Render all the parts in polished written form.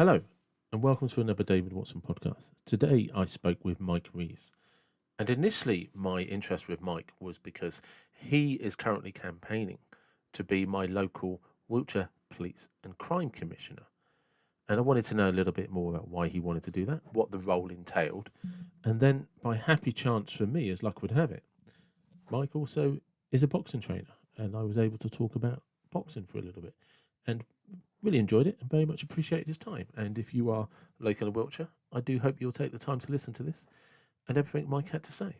Hello, and welcome to another David Watson podcast. Today I spoke with Mike Rees. And initially, my interest with Mike was because he is currently campaigning to be my local Wiltshire Police and Crime Commissioner. And I wanted to know a little bit more about why he wanted to do that, what the role entailed. And then, by happy chance for me, as luck would have it, Mike also is a boxing trainer. And I was able to talk about boxing for a little bit. And really enjoyed it and very much appreciated his time. And if you are local in Wiltshire, I do hope you'll take the time to listen to this and everything Mike had to say.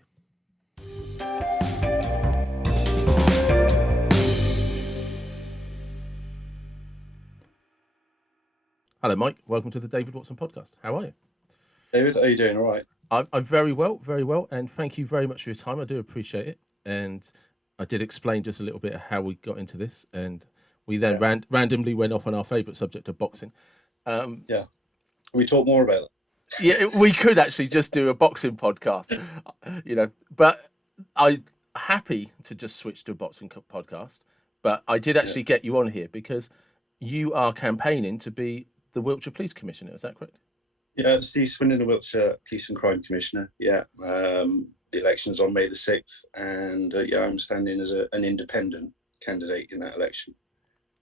Hello, Mike. Welcome to the David Watson podcast. How are you? David, how are you doing? All right. I'm very well, very well. And thank you very much for your time. I do appreciate it. And I did explain just a little bit of how we got into this. And we then randomly went off on our favourite subject of boxing. Can we talk more about that? Yeah, we could actually just do a boxing podcast, but I'm happy to just switch to a boxing podcast. But I did actually get you on here because you are campaigning to be the Wiltshire Police Commissioner. Is that correct? Yeah, Steve Swindon, the Wiltshire Police and Crime Commissioner. Yeah, the election's on May the 6th, and I'm standing as an independent candidate in that election.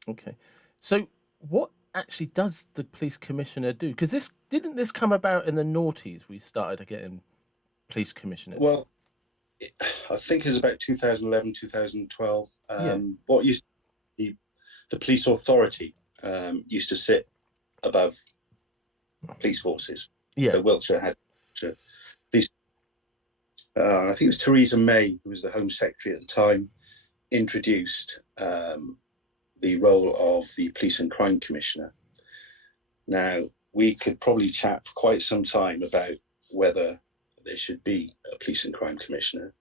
Okay, so what actually does the police commissioner do? Because didn't this come about in the noughties? We started getting police commissioners. Well, I think it's about 2011, 2012. What used to be the police authority used to sit above police forces. Yeah, So Wiltshire had police. I think it was Theresa May, who was the Home Secretary at the time, introduced the role of the Police and Crime Commissioner. Now, we could probably chat for quite some time about whether there should be a Police and Crime Commissioner,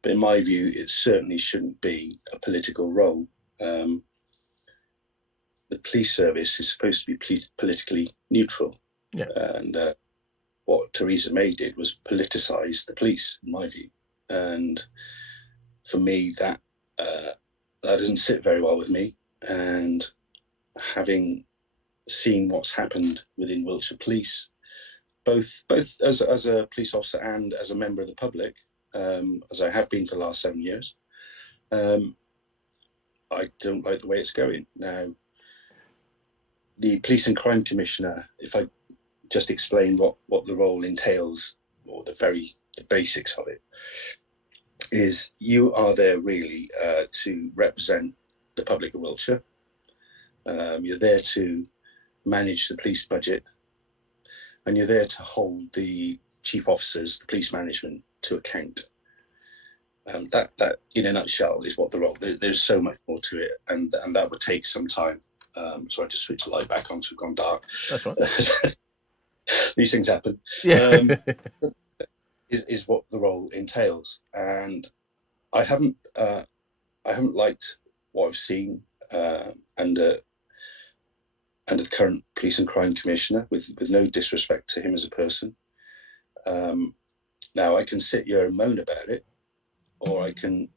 but in my view, it certainly shouldn't be a political role. The police service is supposed to be politically neutral, and what Theresa May did was politicise the police, in my view. And for me, that doesn't sit very well with me. And having seen what's happened within Wiltshire Police, both as a police officer and as a member of the public, as I have been for the last 7 years, I don't like the way it's going. Now, the Police and Crime Commissioner, if I just explain what the role entails, or the basics of it, is you are there really to represent the public of Wiltshire. You're there to manage the police budget, and you're there to hold the chief officers, the police management, to account. That in a nutshell is what the role. There's so much more to it, and that would take some time. So I just switched the light back on, so it's gone dark. That's right. These things happen. Yeah. Is what the role entails, and I haven't liked what I've seen under the current Police and Crime Commissioner, with no disrespect to him as a person. Now, I can sit here and moan about it, or I can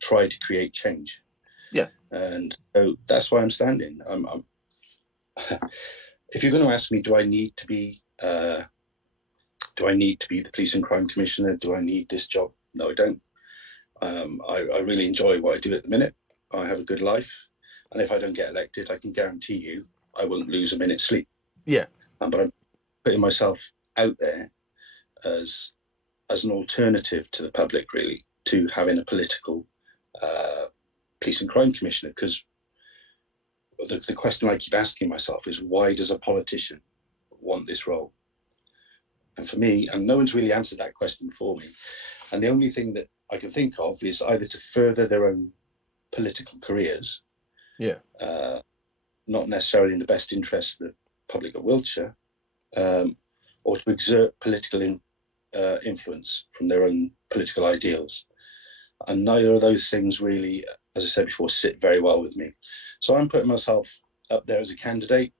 try to create change. Yeah. And so that's why I'm standing. If you're going to ask me, do I need to be the Police and Crime Commissioner? Do I need this job? No, I don't. I really enjoy what I do at the minute. I have a good life, and if I don't get elected, I can guarantee you I won't lose a minute's sleep. Yeah. But I'm putting myself out there as an alternative to the public, really, to having a political Police and Crime Commissioner, because the question I keep asking myself is, why does a politician want this role? And for me, and no one's really answered that question for me, and the only thing that I can think of is either to further their own political careers, not necessarily in the best interest of the public of Wiltshire, or to exert political influence from their own political ideals. And neither of those things really, as I said before, sit very well with me. So I'm putting myself up there as a candidate.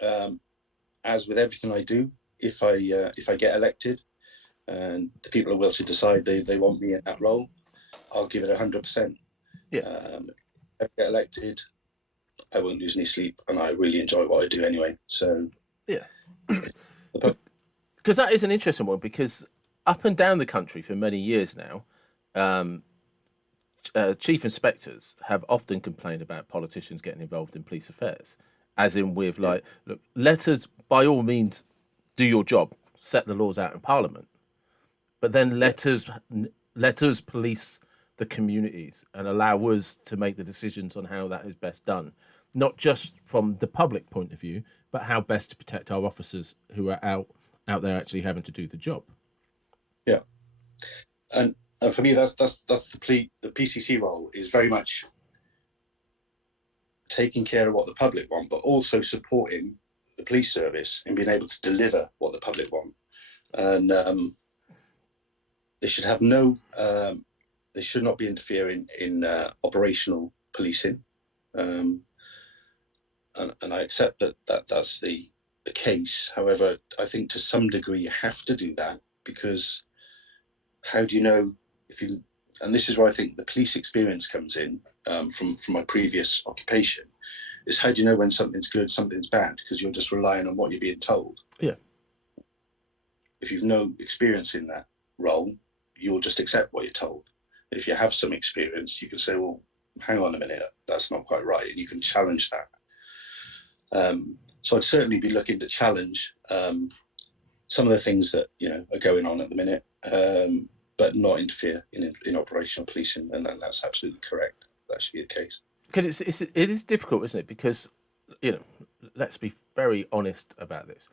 As with everything I do, if I get elected and the people of Wiltshire decide they want me in that role, I'll give it 100%. Yeah. If I get elected, I won't lose any sleep, and I really enjoy what I do anyway. So Yeah. The Because that is an interesting one, because up and down the country for many years now, um, chief inspectors have often complained about politicians getting involved in police affairs, as in with yeah, like, look, let us by all means do your job, set the laws out in Parliament, but then yeah, let us police the communities and allow us to make the decisions on how that is best done, not just from the public point of view, but how best to protect our officers who are out there actually having to do the job. yeah. And for me, that's the PCC role is very much taking care of what the public want, but also supporting the police service in being able to deliver what the public want. And they should have no, they should not be interfering in operational policing. And I accept that's the case. However, I think to some degree you have to do that, because how do you know if you? And this is where I think the police experience comes in, from my previous occupation. Is how do you know when something's good, something's bad? Because you're just relying on what you're being told. Yeah. If you've no experience in that role, you'll just accept what you're told. If you have some experience, you can say, well, hang on a minute, that's not quite right, and you can challenge that. So I'd certainly be looking to challenge some of the things that are going on at the minute, but not interfere in operational policing, and that's absolutely correct. That should be the case. Because it is difficult, isn't it? Because let's be very honest about this.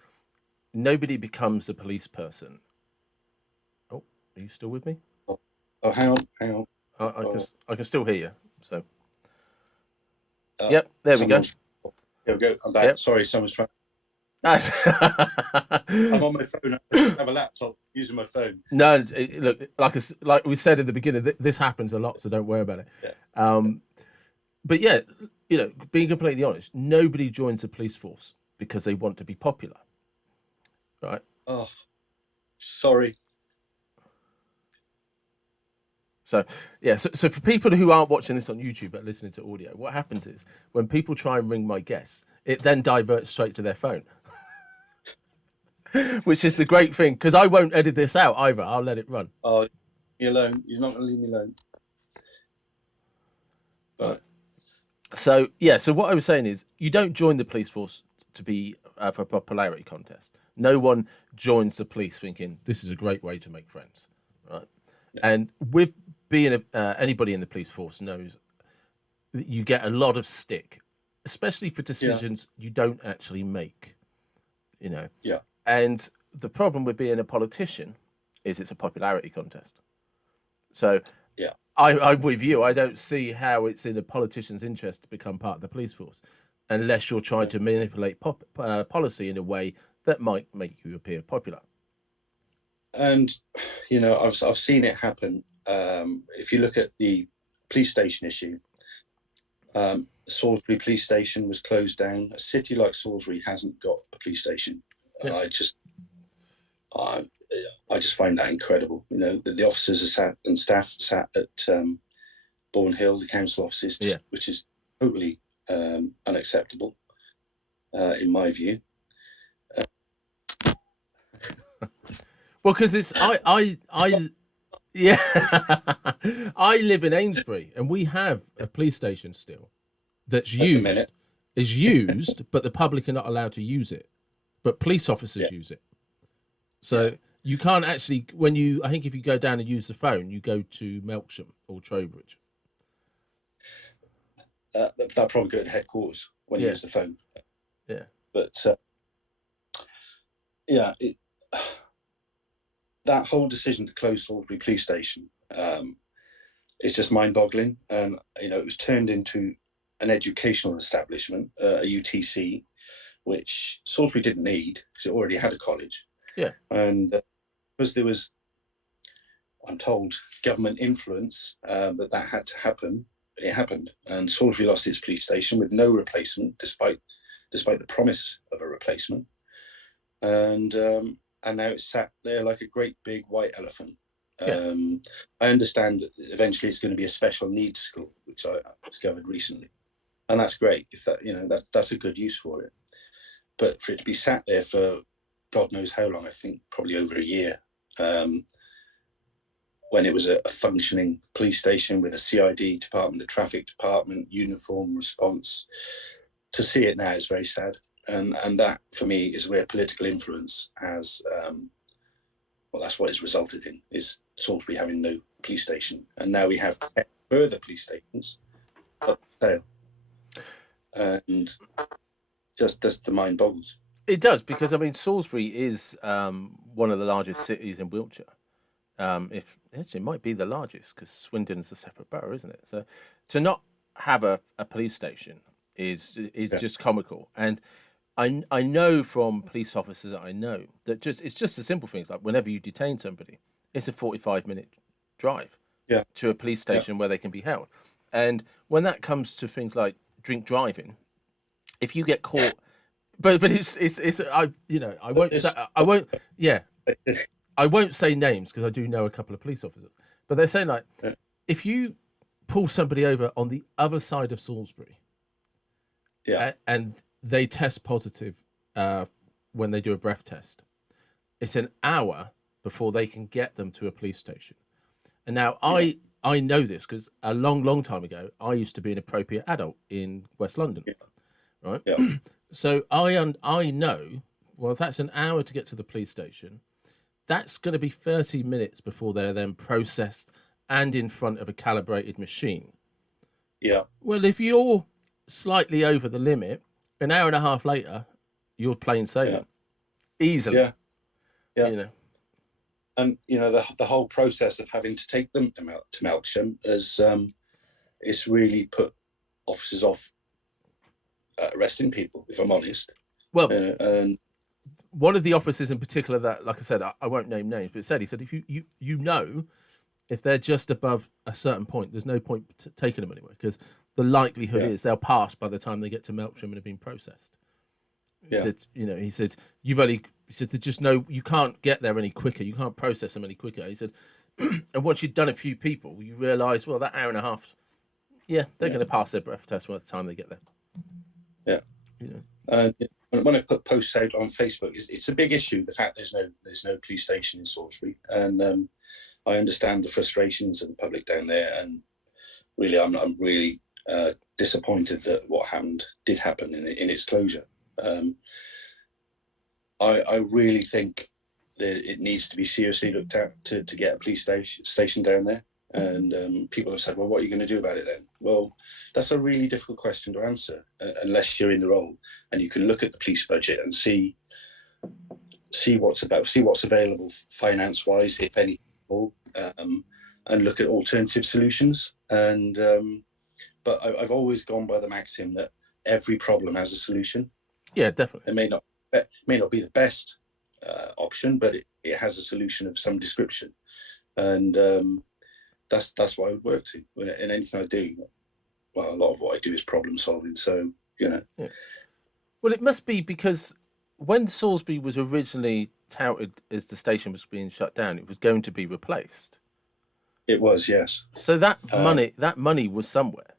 Nobody becomes a police person. Oh, are you still with me? Oh, hang on. I can still hear you. So, Uh, yep, there we go. There we go. I'm back. Yep. Sorry, someone's trying. That's I'm on my phone. I have a laptop using my phone. No, look, like we said in the beginning, this happens a lot, so don't worry about it. Yeah. But yeah, being completely honest, nobody joins the police force because they want to be popular, right? Oh, sorry. So yeah, so for people who aren't watching this on YouTube but listening to audio, what happens is when people try and ring my guests, it then diverts straight to their phone. Which is the great thing, because I won't edit this out either. I'll let it run. Oh, you're alone. You're not going to leave me alone. Right. So yeah, so what I was saying is, you don't join the police force to be for a popularity contest. No one joins the police thinking this is a great way to make friends, right? Yeah. And with being anybody in the police force knows that you get a lot of stick, especially for decisions you don't actually make. Yeah. And the problem with being a politician is it's a popularity contest. So yeah, I'm with you. I don't see how it's in a politician's interest to become part of the police force unless you're trying to manipulate policy in a way that might make you appear popular. And I've seen it happen. If you look at the police station issue, Salisbury Police Station was closed down. A city like Salisbury hasn't got a police station. Yeah. I just find that incredible. The officers are sat and staff sat at Bourne Hill, the council offices, which is totally unacceptable in my view. Well, because it's I yeah, I live in Amesbury, and we have a police station still that's used, but the public are not allowed to use it. But police officers use it. So you can't actually, I think if you go down and use the phone, you go to Melksham or Trowbridge. That probably go to headquarters when you use the phone. Yeah. But that whole decision to close Salisbury Police Station is just mind-boggling. And it was turned into an educational establishment, a UTC, which Salisbury didn't need because it already had a college. Yeah. And because there was, I'm told, government influence that had to happen, it happened. And Salisbury lost its police station with no replacement, despite the promise of a replacement. And now it's sat there like a great big white elephant. Yeah. I understand that eventually it's going to be a special needs school, which I discovered recently, and that's great. If that's a good use for it. but for it to be sat there for God knows how long, I think probably over a year, when it was a functioning police station with a CID department, a traffic department, uniform response, to see it now is very sad. And that, for me, is where political influence has, well, that's what it's resulted in, is Salisbury having no police station. And now we have further police stations up for sale. And just the mind boggles. It does, because I mean, Salisbury is one of the largest cities in Wiltshire. If actually, it might be the largest, because Swindon's a separate borough, isn't it? So to not have a police station is just comical. And I know from police officers that I know that it's just the simple things, like whenever you detain somebody, it's a 45-minute drive to a police station where they can be held. And when that comes to things like drink driving, if you get caught, but it's I won't say names, because I do know a couple of police officers, but they're saying, like, if you pull somebody over on the other side of Salisbury, and they test positive when they do a breath test, it's an hour before they can get them to a police station. And now I know this because a long time ago, I used to be an appropriate adult in West London, right? Yeah. So I know, well, if that's an hour to get to the police station, that's going to be 30 minutes before they're then processed and in front of a calibrated machine. Yeah. Well, if you're slightly over the limit, an hour and a half later, you're plain sailing easily. Yeah. You know. And the whole process of having to take them to Melksham is it's really put officers off arresting people, if I'm honest. Well, and one of the officers in particular that, like I said, I won't name names, but he said if you know if they're just above a certain point, there's no point taking them anywhere, because the likelihood is they'll pass by the time they get to Melksham and have been processed. He said, there's just you can't get there any quicker. You can't process them any quicker. He said, and once you've done a few people, you realise, well, that hour and a half, they're going to pass their breath test by the time they get there. Yeah. When I put posts out on Facebook, it's a big issue, the fact there's no police station in Salisbury, and I understand the frustrations of the public down there, and really I'm really disappointed that what did happen in its closure. I really think that it needs to be seriously looked at to get a police station down there. And people have said, well, what are you going to do about it then? Well, that's a really difficult question to answer unless you're in the role and you can look at the police budget and see what's available finance-wise, if any, and look at alternative solutions. And but I've always gone by the maxim that every problem has a solution. Yeah, definitely. It may not be the best option, but it has a solution of some description, and that's what I would work to. In anything I do, well, a lot of what I do is problem solving. So Yeah. Well, it must be because when Salisbury was originally touted as the station was being shut down, it was going to be replaced. It was, yes. So that money was somewhere.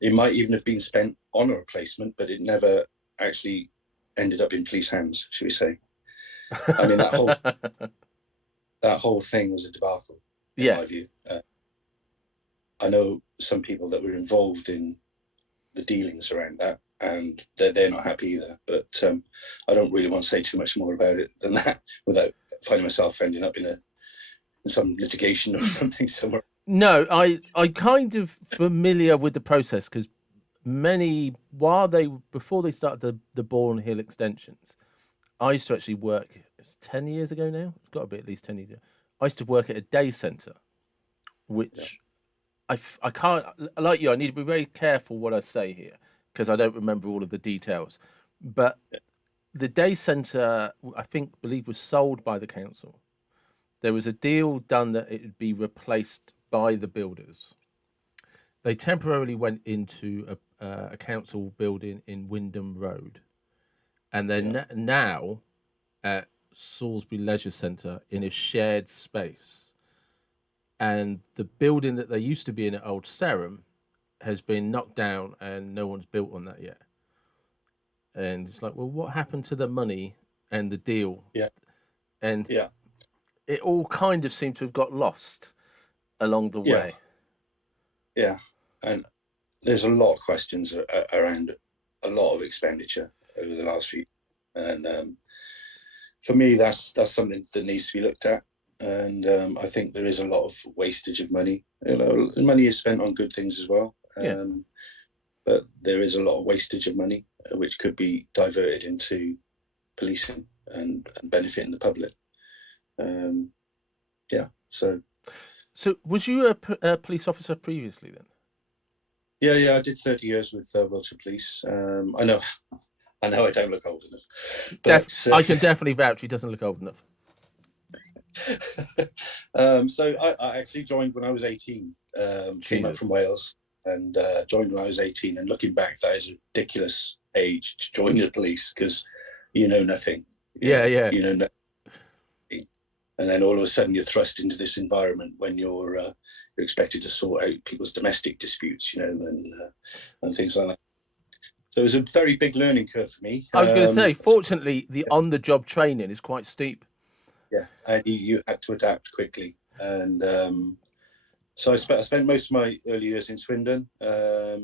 It might even have been spent on a replacement, but it never actually ended up in police hands, should we say? I mean, that whole thing was a debacle, in my view. I know some people that were involved in the dealings around that, and they're not happy either. But I don't really want to say too much more about it than that without finding myself ending up in some litigation or something somewhere. No, I kind of familiar with the process, because before they started the Bourne Hill extensions, I used to actually work. It's 10 years ago now. It's got to be at least 10 years ago. I used to work at a day centre, which I can't, like you, I need to be very careful what I say here, because I don't remember all of the details. But the day centre, I believe, was sold by the council. There was a deal done that it would be replaced by the builders. They temporarily went into a council building in Wyndham Road, and then now at Salisbury Leisure Centre in a shared space. And the building that they used to be in at Old Sarum has been knocked down, and no one's built on that yet. and it's like, well, what happened to the money and the deal? Yeah. And Yeah. it all kind of seemed to have got lost along the Yeah. way. Yeah. And there's a lot of questions around a lot of expenditure over the last few, and for me, that's something that needs to be looked at. And I think there is a lot of wastage of money. Money is spent on good things as well, Yeah. but there is a lot of wastage of money which could be diverted into policing and benefiting the public. Yeah. So was you a police officer previously then? Yeah. I did 30 years with Wiltshire Police. I know I don't look old enough, but I can definitely vouch he doesn't look old enough. So I actually joined when I was 18. Came up Jesus. from Wales and joined when I was 18. And looking back, that is a ridiculous age to join the police because you know nothing. Yeah. You know nothing. And then all of a sudden you're thrust into this environment when you're expected to sort out people's domestic disputes, and things like that. So it was a very big learning curve for me. I was going to say, fortunately, the on-the-job training is quite steep. Yeah, and you had to adapt quickly. And so I spent most of my early years in Swindon. I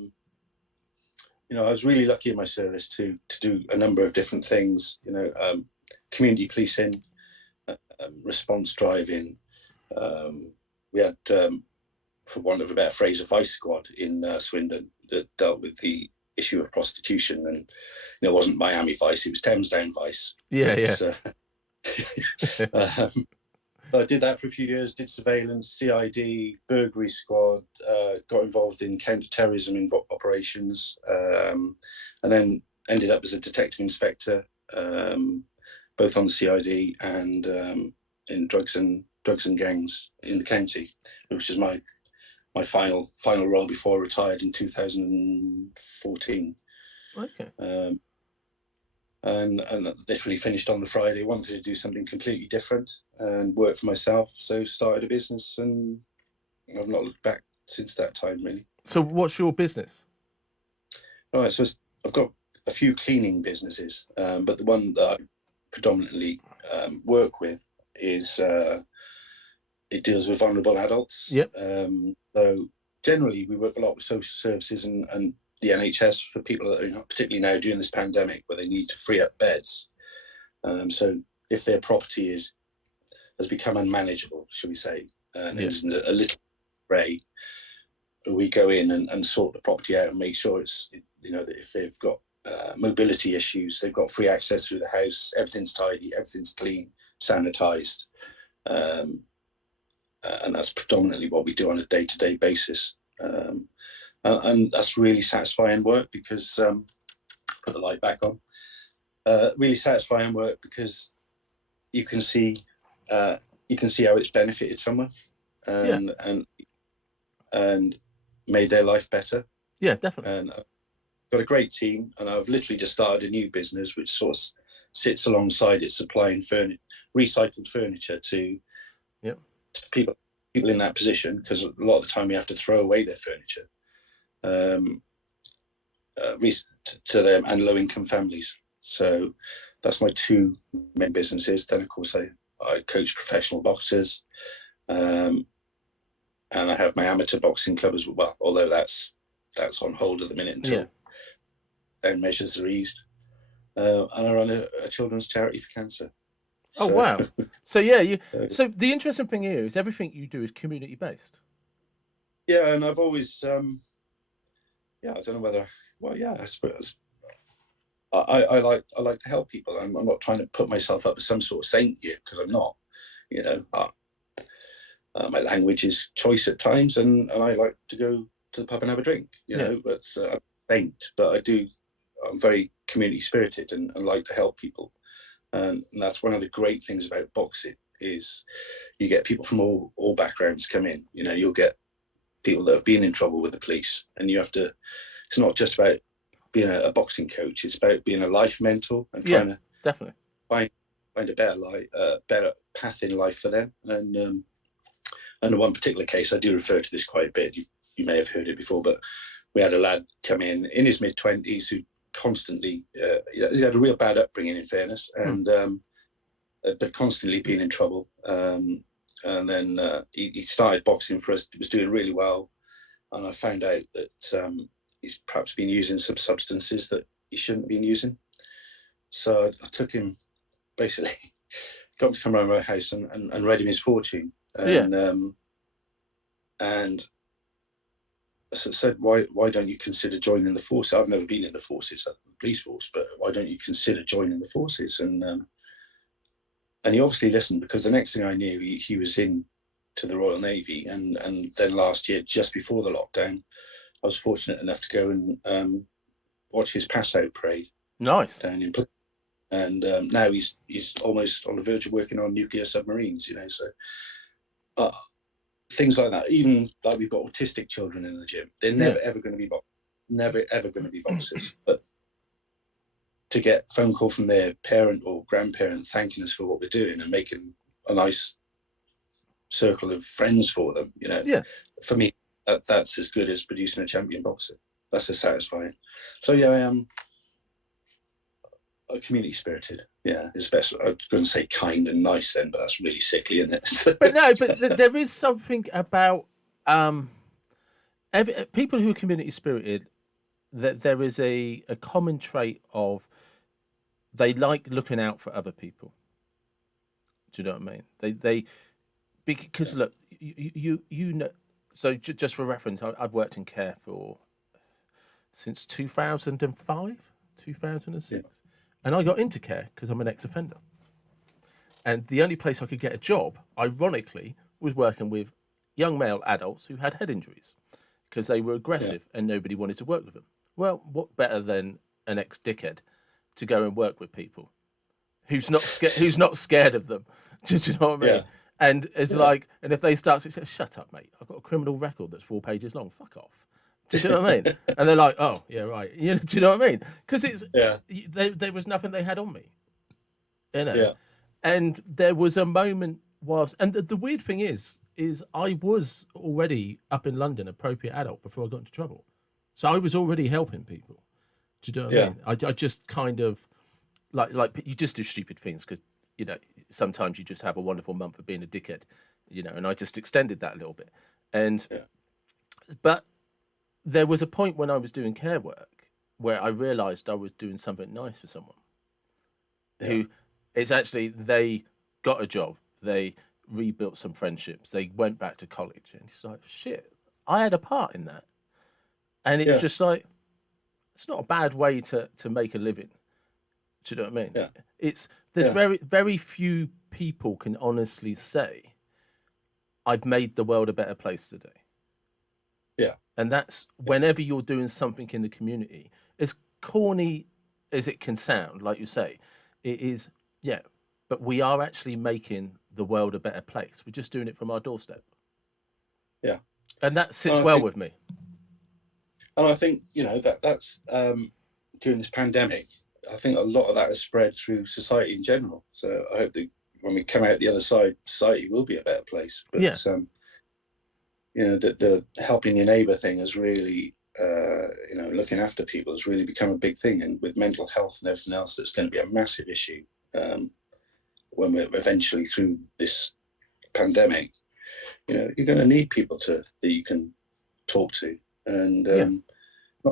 was really lucky in my service to do a number of different things. Community policing, response driving. We had, for want of a better phrase, a vice squad in Swindon that dealt with the issue of prostitution. And it wasn't Miami Vice; it was Thames Down Vice. Yeah. So I did that for a few years, did surveillance, CID, burglary squad, got involved in counter-terrorism operations, and then ended up as a detective inspector, both on the CID and in drugs and gangs in the county, which is my final role before I retired in 2014. Okay. And literally finished on the Friday, wanted to do something completely different and work for myself. So started a business and I've not looked back since that time, really. So what's your business? All right, so I've got a few cleaning businesses, but the one that I predominantly work with is it deals with vulnerable adults. Yep. So generally we work a lot with social services and the NHS for people that are particularly now during this pandemic where they need to free up beds. So if their property has become unmanageable, shall we say, and it's a little grey, we go in and sort the property out and make sure it's, that if they've got mobility issues, they've got free access through the house, everything's tidy, everything's clean, sanitised. And that's predominantly what we do on a day-to-day basis. And that's really satisfying work because put the light back on. Really satisfying work because you can see how it's benefited someone and made their life better. Yeah, definitely. And I've got a great team, and I've literally just started a new business which sort of sits alongside it, supplying recycled furniture to people in that position, because a lot of the time you have to throw away their furniture. To them and low-income families. So that's my two main businesses. Then, of course, I coach professional boxers, and I have my amateur boxing club as well. Although that's on hold at the minute until measures are eased. And I run a children's charity for cancer. Oh, wow! So so the interesting thing here is everything you do is community based. Yeah, and I've always I don't know whether. Well, yeah, I suppose I like to help people. I'm not trying to put myself up as some sort of saint here, because I'm not. My language is choice at times, and I like to go to the pub and have a drink. But I'm a saint. But I'm very community spirited and like to help people, and that's one of the great things about boxing is you get people from all backgrounds come in. You'll get people that have been in trouble with the police, and you have to. It's not just about being a boxing coach; it's about being a life mentor and trying to definitely find a better path in life for them. And in one particular case, I do refer to this quite a bit. You may have heard it before, but we had a lad come in his mid-20s who constantly, he had a real bad upbringing, in fairness, and but constantly being in trouble. And then he started boxing for us. He was doing really well, and I found out that he's perhaps been using some substances that he shouldn't have been using. So I took him, basically, got him to come around my house and read him his fortune. And and said, why don't you consider joining the forces? I've never been in the forces, the police force, but why don't you consider joining the forces? And he obviously listened, because the next thing I knew, he was in to the Royal Navy. And then last year, just before the lockdown, I was fortunate enough to go and watch his pass out parade. Nice. And now he's almost on the verge of working on nuclear submarines, so things like that. Even like, we've got autistic children in the gym. They're never ever going to be boxers. But to get a phone call from their parent or grandparent thanking us for what we're doing and making a nice circle of friends for them, for me, that's as good as producing a champion boxer. That's as satisfying. So I am community spirited. Yeah, especially, I was going to say kind and nice then, but that's really sickly, isn't it? But no, there is something about people who are community spirited, that there is a common trait of they like looking out for other people. Do you know what I mean? They because look, you know. So just for reference, I've worked in care since 2005, 2006. And I got into care because I'm an ex-offender. And the only place I could get a job, ironically, was working with young male adults who had head injuries because they were aggressive and nobody wanted to work with them. Well, what better than an ex-dickhead to go and work with people who's not scared of them? Do you know what I mean? And it's like, and if they start to say, "Shut up, mate, I've got a criminal record that's 4 pages long, fuck off." Do you know what I mean? And they're like, "Oh, yeah, right." Do you know what I mean? Because there was nothing they had on me, And there was a moment and the weird thing is I was already up in London, appropriate adult, before I got into trouble, so I was already helping people. Do you know what I mean? I just kind of like you just do stupid things because sometimes you just have a wonderful month of being a dickhead, and I just extended that a little bit, but. There was a point when I was doing care work where I realised I was doing something nice for someone who it's actually, they got a job, they rebuilt some friendships, they went back to college, and it's like, shit, I had a part in that. And it's just like, it's not a bad way to make a living. Do you know what I mean? Yeah. There's very, very few people can honestly say, I've made the world a better place today. Yeah. And that's whenever you're doing something in the community, as corny as it can sound, like you say, it is, but we are actually making the world a better place. We're just doing it from our doorstep. Yeah. And that sits well with me. And I think, that's during this pandemic, I think a lot of that has spread through society in general. So I hope that when we come out the other side, society will be a better place. But the helping your neighbour thing has really, looking after people has really become a big thing. And with mental health and everything else, that's going to be a massive issue when we're eventually through this pandemic. You're going to need people that you can talk to, and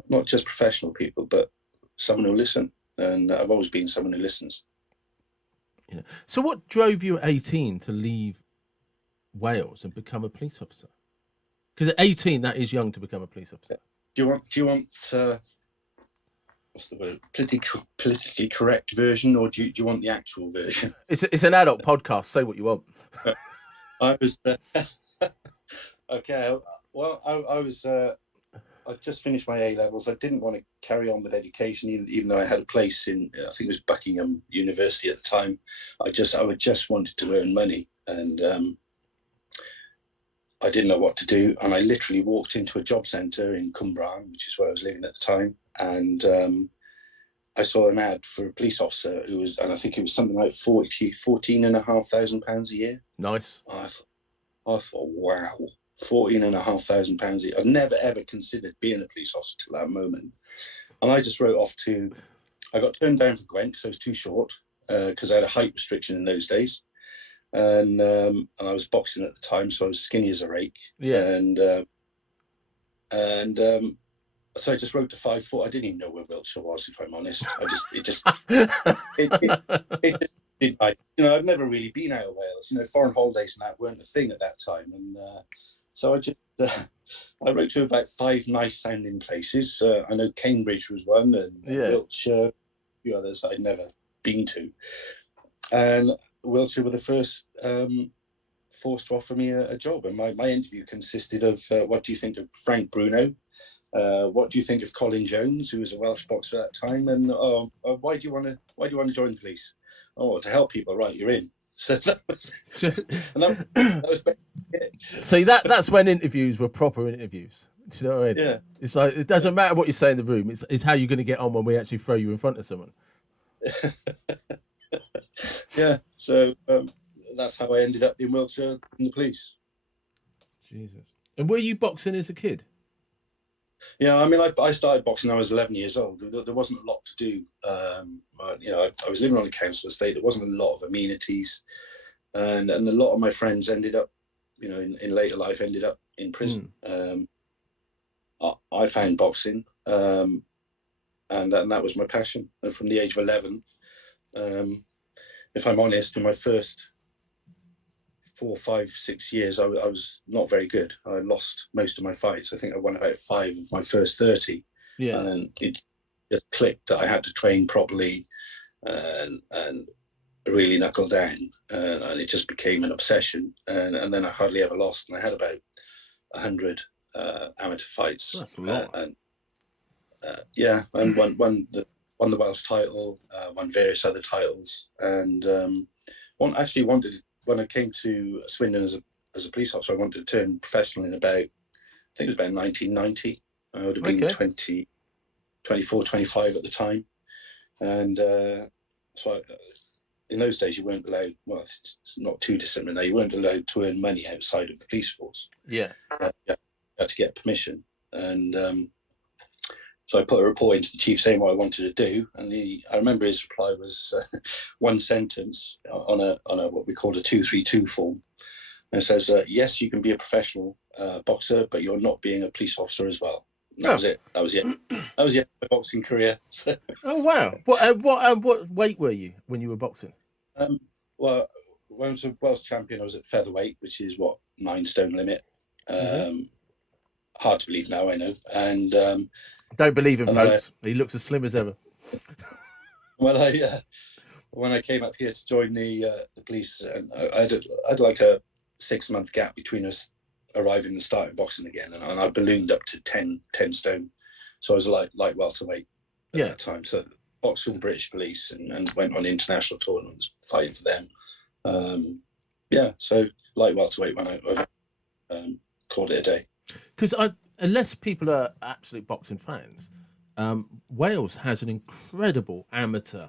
not just professional people, but someone who listen. And I've always been someone who listens. Yeah. So what drove you at 18 to leave Wales and become a police officer? Because at 18, that is young to become a police officer. Do you want what's the word? Politically correct version, or do you want the actual version? It's an adult podcast. Say what you want. I was okay. Well, I was. I just finished my A levels. I didn't want to carry on with education, even though I had a place in, I think it was Buckingham University at the time. I just wanted to earn money, and I didn't know what to do. And I literally walked into a job centre in Cwmbran, which is where I was living at the time, and I saw an ad for a police officer and I think it was something like £14,500 a year. Nice. I thought, wow. £14,500 a year. I'd never ever considered being a police officer till that moment. And I just wrote off to. I got turned down for Gwent because I was too short, because I had a height restriction in those days, and I was boxing at the time, so I was skinny as a rake. Yeah. And so I just wrote to 5 foot. I didn't even know where Wiltshire was, if I'm honest. I've never really been out of Wales. Foreign holidays and that weren't a thing at that time, and so I just I wrote to about 5 nice sounding places. I know Cambridge was one, and Wiltshire, a few others that I'd never been to, and Wiltshire were the first forced to offer me a job. And my interview consisted of what do you think of Frank Bruno? What do you think of Colin Jones, who was a Welsh boxer at that time? And why do you want to join the police? Oh, to help people, right? You're in. So that was it. See, that's when interviews were proper interviews. Do you know what I mean? Yeah. It's like, it doesn't matter what you say in the room. It's how you're going to get on when we actually throw you in front of someone. Yeah. So that's how I ended up in Wiltshire in the police. Jesus. And were you boxing as a kid? Yeah, I mean, I started boxing when I was 11 years old. There wasn't a lot to do. I was living on a council estate. There wasn't a lot of amenities, and a lot of my friends ended up, in later life, ended up in prison. I found boxing, and that was my passion. And from the age of 11, if I'm honest, in my first 4, 5, 6 years, I was not very good. I lost most of my fights. I think I won about 5 of my first 30. Yeah. And it just clicked that I had to train properly and really knuckle down. And it just became an obsession. And then I hardly ever lost. And I had about 100 amateur fights. That's a lot. And won the Welsh title, won various other titles. And when I came to Swindon as a police officer, I wanted to turn professional in about, I think it was about 1990. I would have been 24, 25 at the time. And so in those days, you weren't allowed, well, it's not too dissimilar now, you weren't allowed to earn money outside of the police force. Yeah. You had to get permission. And so I put a report into the chief saying what I wanted to do, and I remember his reply was one sentence on a what we called a 232 form, and it says, "Yes, you can be a professional boxer, but you're not being a police officer as well." And that was it. That was it. That was the end of my boxing career. Oh wow! What weight were you when you were boxing? Well, when I was a Welsh champion, I was at featherweight, which is 9 stone limit. Hard to believe now, I know. And don't believe him, folks. He looks as slim as ever. Well, when I came up here to join the police, and I had like a 6-month gap between us arriving and starting boxing again, and I ballooned up to 10 stone. So I was like welterweight at that time. So boxed for the British Police and went on international tournaments fighting for them. So light welterweight when I called it a day. Because unless people are absolute boxing fans, Wales has an incredible amateur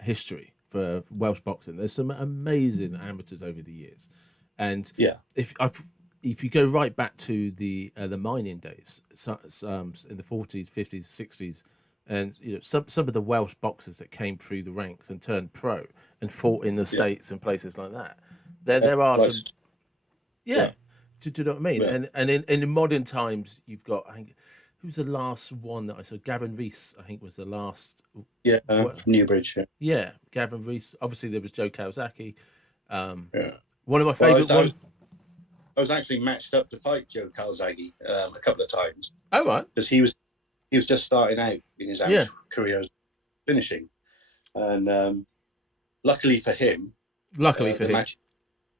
history for Welsh boxing. There's some amazing amateurs over the years, and if you go right back to the mining days, in the 40s, 50s, 60s, and some of the Welsh boxers that came through the ranks and turned pro and fought in the States and places like that, there are some. Yeah. Do you know what I mean? Yeah. And in modern times, you've got, I think, who's the last one that I saw? Gavin Rees, I think, was the last. Yeah, Newbridge. Yeah, Gavin Rees. Obviously, there was Joe Kawasaki. One of my favourite ones. I was actually matched up to fight Joe Kawasaki a couple of times. Oh, right. Because he was just starting out in his amateur career, finishing. And luckily for him,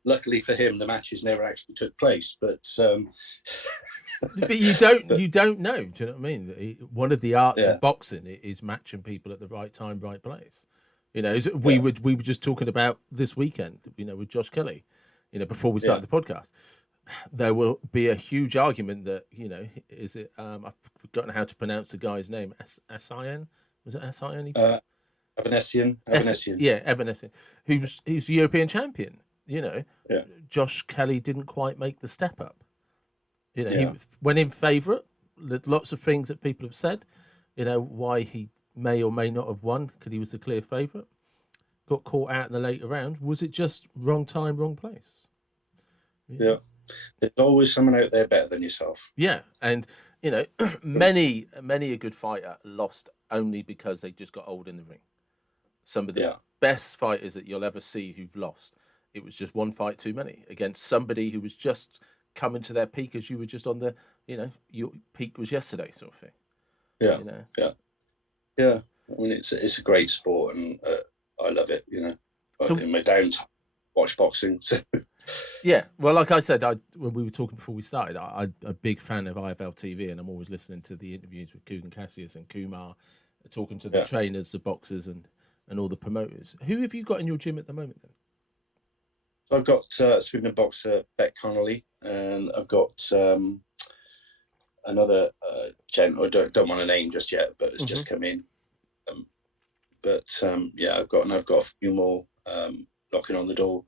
the matches never actually took place. But but you don't know. Do you know what I mean? One of the arts of boxing is matching people at the right time, right place. We were just talking about this weekend. With Josh Kelly. Before we started the podcast, there will be a huge argument that is it? I've forgotten how to pronounce the guy's name. Sin? Was it Sin? Evanescen. Yeah, Evanescen. Who's the European champion? Josh Kelly didn't quite make the step up. He went in favourite. Lots of things that people have said. why he may or may not have won because he was the clear favourite. Got caught out in the later round. Was it just wrong time, wrong place? Yeah. There's always someone out there better than yourself. Yeah, and many a good fighter lost only because they just got old in the ring. Some of the best fighters that you'll ever see who've lost, it was just one fight too many against somebody who was just coming to their peak as you were just on the, your peak was yesterday sort of thing. Yeah, yeah. I mean, it's a great sport, and I love it. So, in my downtime, watch boxing. So. Yeah, well, like I said, when we were talking before we started, I'm a big fan of IFL TV, and I'm always listening to the interviews with Kugan Cassius and Kumar, talking to the trainers, the boxers, and all the promoters. Who have you got in your gym at the moment, then? I've got Swindon boxer Beck Connolly, and I've got another gent. I don't want to name just yet, but it's just come in. I've got a few more knocking on the door.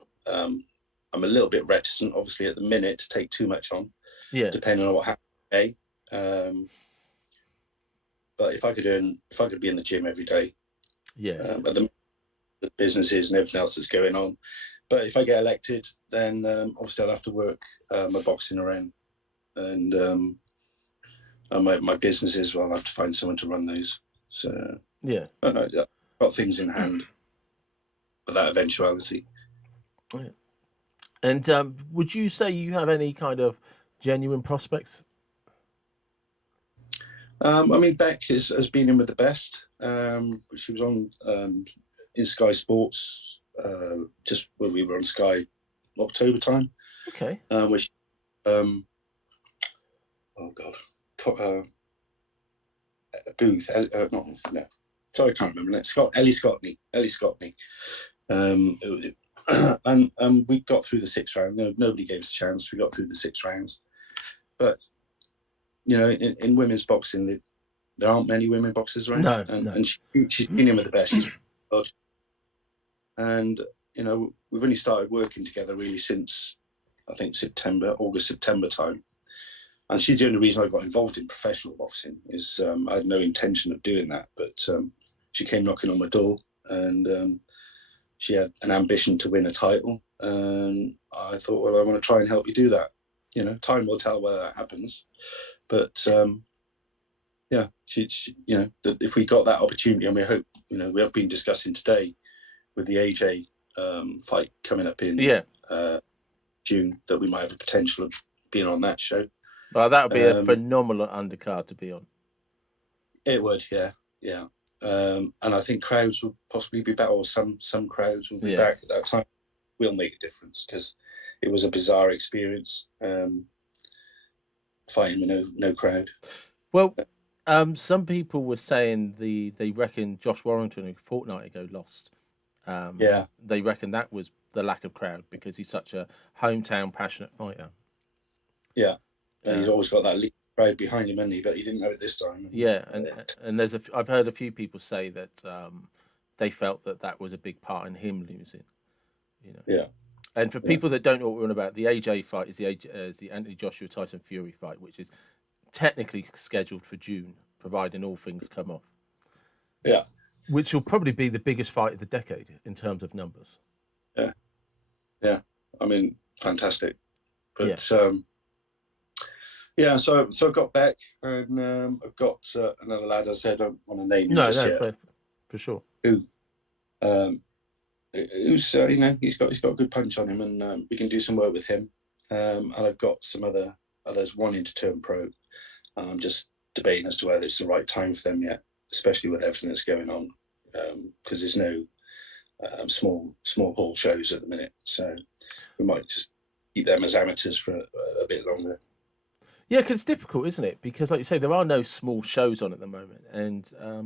I'm a little bit reticent, obviously, at the minute to take too much on. Yeah. Depending on what happens today. But if I could be in the gym every day. Yeah. At the businesses and everything else that's going on. But if I get elected, then obviously I'll have to work my boxing around, and my businesses. Well, I'll have to find someone to run those. So yeah, I know, got things in hand for that eventuality. Yeah. And would you say you have any kind of genuine prospects? I mean, Beck has been in with the best. She was on in Sky Sports just when we were on Sky October time. Okay. Which oh God, Booth. No. Sorry, I can't remember. Ellie Scottney. And we got through the 6th round. Nobody gave us a chance. We got through the 6 rounds. But in women's boxing, there aren't many women boxers around. No, and she's been in with the best. She's good. And we've only started working together really since I think August, September time. And she's the only reason I got involved in professional boxing. Is I had no intention of doing that, but she came knocking on my door, and she had an ambition to win a title. And I thought, well, I want to try and help you do that. Time will tell whether that happens. But she if we got that opportunity, and we hope, we have been discussing today with the AJ fight coming up in June, that we might have a potential of being on that show. Well, that would be a phenomenal undercard to be on. It would, yeah. And I think crowds will possibly be back, or some crowds will be back at that time. Will make a difference, because it was a bizarre experience fighting with no crowd. Well, some people were saying they reckon Josh Warrington, who a fortnight ago lost, they reckon that was the lack of crowd, because he's such a hometown passionate fighter. Yeah. And he's always got that lead crowd behind him, hasn't he? But he didn't know it this time. Yeah, and I've heard a few people say that they felt that was a big part in him losing. Yeah. And for people that don't know what we're on about, the AJ fight is the Anthony Joshua Tyson Fury fight, which is technically scheduled for June, providing all things come off. Yeah. Which will probably be the biggest fight of the decade in terms of numbers. Yeah. Yeah. I mean, fantastic. But so I've got Beck, and I've got another lad. I said I don't want to name him just yet. For sure. Who's he's got a good punch on him, and we can do some work with him. And I've got some others wanting to turn pro, and I'm just debating as to whether it's the right time for them yet, especially with everything that's going on, because there's no small hall shows at the minute, so we might just keep them as amateurs for a bit longer. Yeah, because it's difficult, isn't it? Because, like you say, there are no small shows on at the moment. And I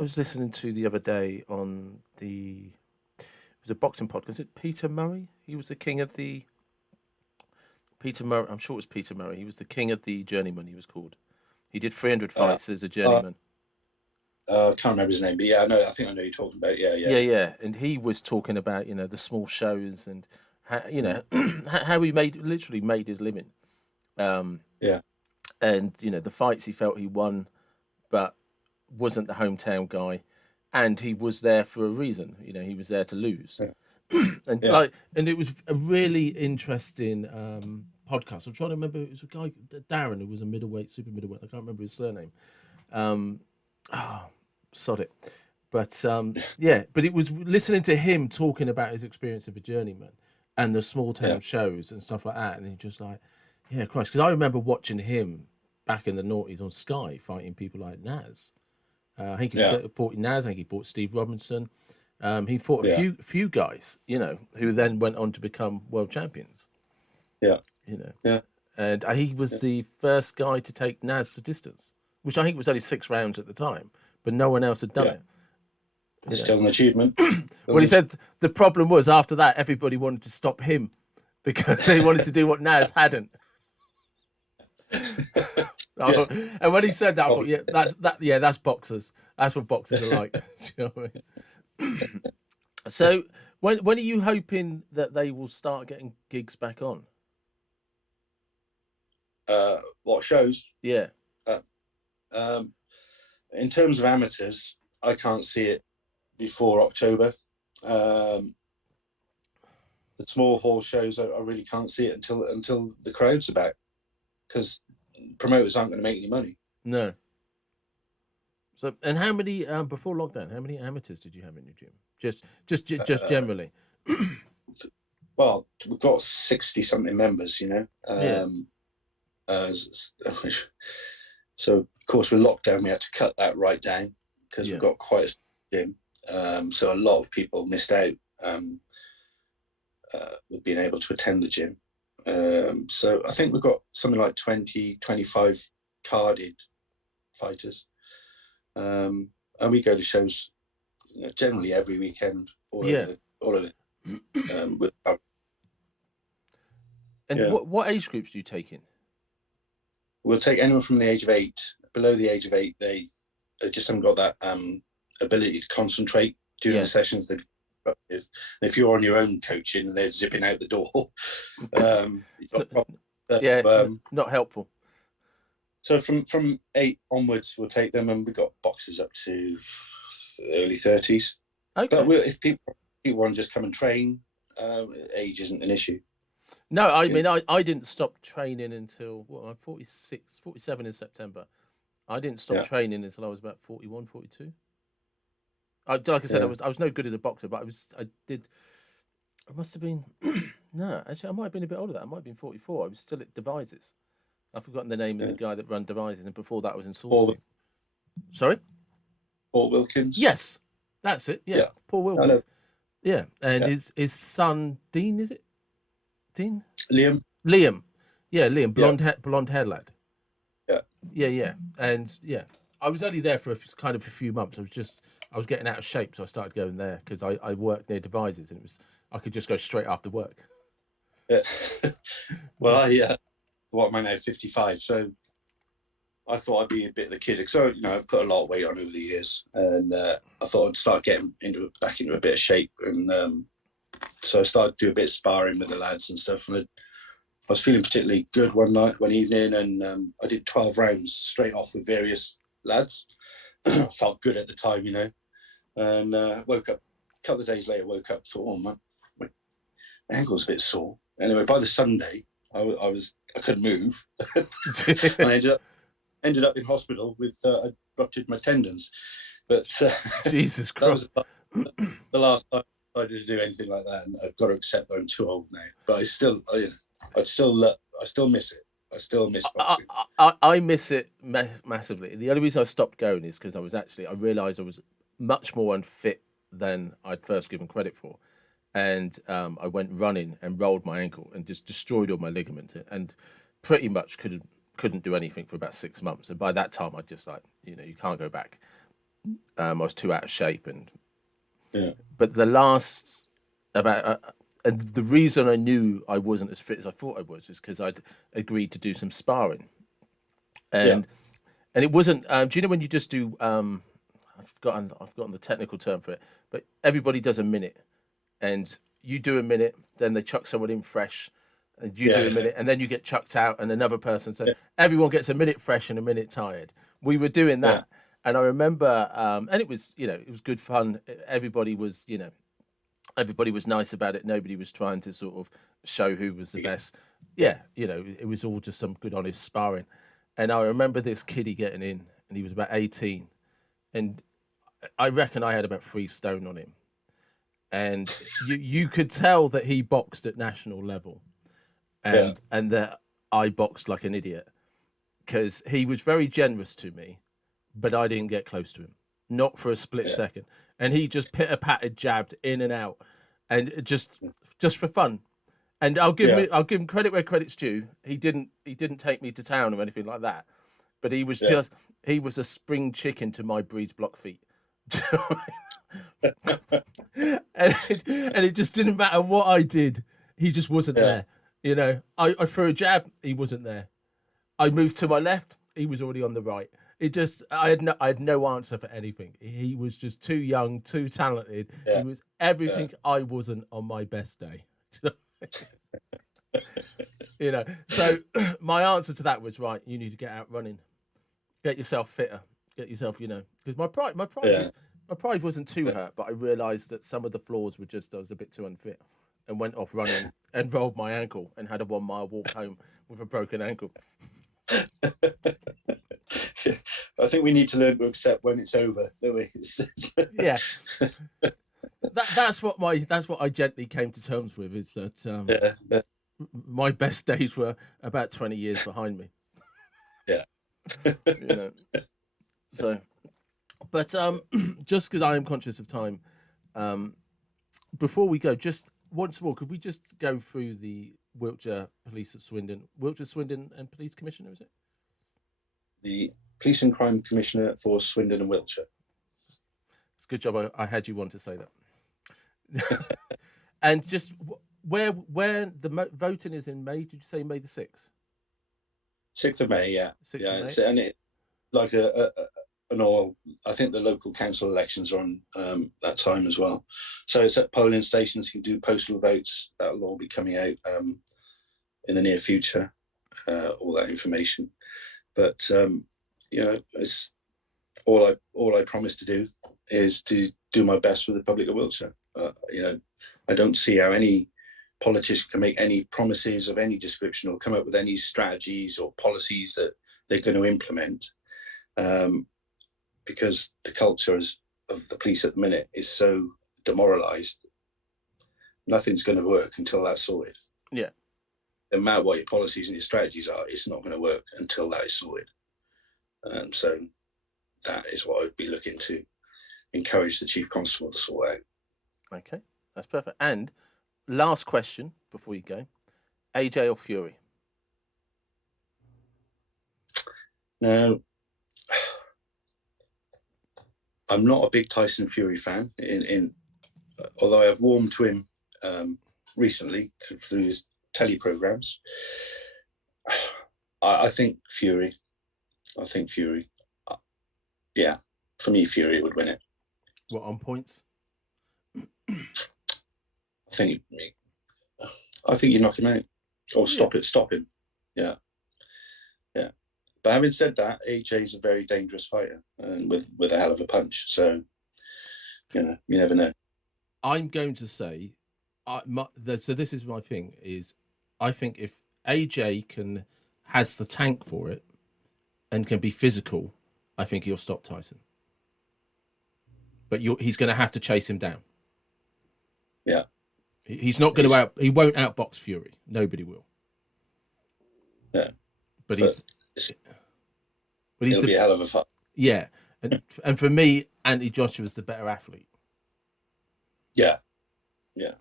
was listening to the other day on it was a boxing podcast. Is it Peter Murray? He was the king of the... Peter Murray, I'm sure it was Peter Murray. He was the king of the journeyman, he was called. He did 300 fights as a journeyman. I can't remember his name, but I think I know you're talking about. Yeah. And he was talking about, the small shows and, how he literally made his living. And the fights he felt he won, but wasn't the hometown guy, and he was there for a reason. You know, he was there to lose. And Yeah. and it was a really interesting podcast. I'm trying to remember. It was a guy, Darren, who was a middleweight, super middleweight. I can't remember his surname. Sod it. But yeah, but it was listening to him talking about his experience of a journeyman and the small town shows and stuff like that, and he just like, yeah, Christ. Because I remember watching him back in the noughties on Sky fighting people like Naz. I think he fought Naz. I think he fought Steve Robinson. He fought a few guys, you know, who then went on to become world champions. Yeah. You know. Yeah. And he was the first guy to take Naz to distance, which I think was only 6 rounds at the time, but no one else had done it. Still an achievement. Well, he said the problem was after that, everybody wanted to stop him because they wanted to do what Naz hadn't. And when he said that, I thought, that's boxers. That's what boxers are like. Do you know what I mean? So, when are you hoping that they will start getting gigs back on? What shows? Yeah. In terms of amateurs, I can't see it before October. The small hall shows, I really can't see it until the crowds are back, because promoters aren't going to make any money. No. So, and how many before lockdown? How many amateurs did you have in your gym? Just generally. Well, we've got 60 something members, you know. So of course with lockdown we had to cut that right down because we've got quite a gym. So a lot of people missed out with being able to attend the gym. So I think we've got something like 20, 25 carded fighters. And we go to shows, you know, generally every weekend, all of it. What age groups do you take in? We'll take anyone from the age of 8. Below the age of 8, they just haven't got that ability to concentrate during the sessions. And if you're on your own coaching and they're zipping out the door, not helpful. So from 8 onwards, we'll take them, and we've got boxes up to early 30s. Okay. But if people want to just come and train, age isn't an issue. No, I mean, I didn't stop training until, I'm 47 in September. I didn't stop training until I was about 41, 42. Like I said, I was no good as a boxer, but I must have been, no, actually, I might have been a bit older than that. I might have been 44. I was still at Devices. I've forgotten the name of the guy that ran Devices, and before that I was in Salisbury. Sorry? Paul Wilkins? Yes, that's it. Yeah. Paul Wilkins. Yeah, and his son, Dean, is it? Dean? Liam. Yeah, Liam, blonde hair lad. Yeah. And I was only there for a few months. I was getting out of shape, so I started going there because I worked near Devices, and I could just go straight after work. Yeah. Well, what am I now, 55? So I thought I'd be a bit of the kid. So, you know, I've put a lot of weight on over the years, and I thought I'd start getting back into a bit of shape. And so I started doing a bit of sparring with the lads and stuff. And I was feeling particularly good one evening, and I did 12 rounds straight off with various lads. Felt good at the time, you know. And woke up a couple of days later, thought, oh, my ankle's a bit sore. Anyway, by the Sunday, I couldn't move. And I ended up in hospital with I ruptured my tendons. But Jesus Christ, that was the last time I decided to do anything like that. And I've got to accept that I'm too old now. But I still miss it. I still miss boxing. I miss it massively. The only reason I stopped going is because I realised I was much more unfit than I'd first given credit for. And I went running and rolled my ankle and just destroyed all my ligament, and pretty much couldn't do anything for about 6 months. And by that time, I just you can't go back. I was too out of shape, but the last and the reason I knew I wasn't as fit as I thought I was is because I'd agreed to do some sparring, and it wasn't. Do you know when you just do? I've forgotten the technical term for it, but everybody does a minute. And you do a minute, then they chuck someone in fresh, and you do a minute, and then you get chucked out, and another person. So everyone gets a minute fresh and a minute tired. We were doing that, And I remember, and it was, it was good fun. Everybody was nice about it. Nobody was trying to sort of show who was the best. Yeah. Yeah, it was all just some good, honest sparring. And I remember this kiddie getting in, and he was about 18, and I reckon I had about 3 stone on him, and you could tell that he boxed at national level, Yeah. and that I boxed like an idiot because he was very generous to me, but I didn't get close to him, not for a split Yeah. second, and he just pitter pattered jabbed in and out, and just for fun. And I'll give him credit where credit's due. He didn't take me to town or anything like that, but he was a spring chicken to my breed's block feet. And it just didn't matter what I did. He just wasn't there. I threw a jab. He wasn't there. I moved to my left. He was already on the right. I had no answer for anything. He was just too young, too talented. Yeah. He was everything I wasn't on my best day. So my answer to that was, right, you need to get out running, get yourself fitter, get yourself, because my pride wasn't too hurt, but I realized that some of the flaws were just, I was a bit too unfit, and went off running and rolled my ankle and had a 1 mile walk home with a broken ankle. I think we need to learn to accept when it's over, don't we? Yeah. That's what I gently came to terms with, is that my best days were about 20 years behind me. Yeah. So, but just because I am conscious of time, before we go, just once more, could we just go through the Wiltshire Police at Swindon, and Police Commissioner, is it? The Police and Crime Commissioner for Swindon and Wiltshire. It's a good job I had you want to say that. And just where the voting is in May, did you say May the 6th? 6th of May, yeah. 6th yeah, of May. And it, like an all, I think the local council elections are on that time as well. So it's at polling stations. You can do postal votes. That'll all be coming out in the near future, all that information. But it's all I promise to do is to do my best for the public of Wiltshire. I don't see how any politician can make any promises of any description or come up with any strategies or policies that they're going to implement, because the culture of the police at the minute is so demoralised. Nothing's going to work until that's sorted. Yeah. No matter what your policies and your strategies are, it's not going to work until that is sorted. So that is what I'd be looking to encourage the Chief Constable to sort out. Okay, that's perfect. And last question before you go, AJ or Fury? Now, I'm not a big Tyson Fury fan, although I've warmed to him recently through his telly programs. I think Fury. Yeah, for me, Fury would win it. What, on points? I think you knock him out or stop him. Yeah. But having said that, AJ's a very dangerous fighter and with a hell of a punch. So, you never know. I'm going to say, so this is my thing, is I think if AJ has the tank for it and can be physical, I think he'll stop Tyson. But he's going to have to chase him down. Yeah. He's not going to he won't outbox Fury. Nobody will. Yeah. But he's it'll be a hell of a fight. Yeah. And for me, Anthony Joshua's the better athlete. Yeah. Yeah.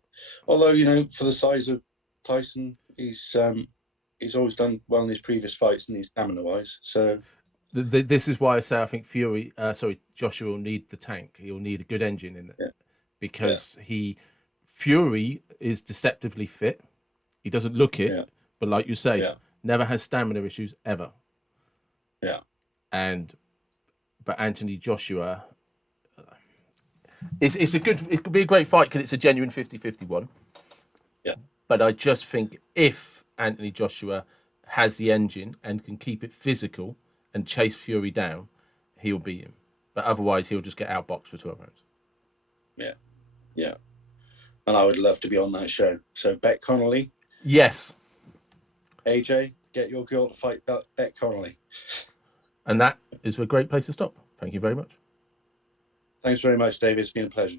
Although, for the size of Tyson, he's always done well in his previous fights and he's stamina-wise. So this is why I say I think Joshua will need the tank. He'll need a good engine in it, because Fury is deceptively fit. He doesn't look it, but like you say, never has stamina issues ever. Yeah. But Anthony Joshua, it could be a great fight because it's a genuine 50-50 one. Yeah. But I just think if Anthony Joshua has the engine and can keep it physical and chase Fury down, he'll beat him. But otherwise, he'll just get outboxed for 12 rounds. Yeah. And I would love to be on that show. So Bet Connolly, Yes. AJ, get your girl to fight Bet Connolly. And that is a great place to stop. Thank you very much. Thanks very much, David. It's been a pleasure.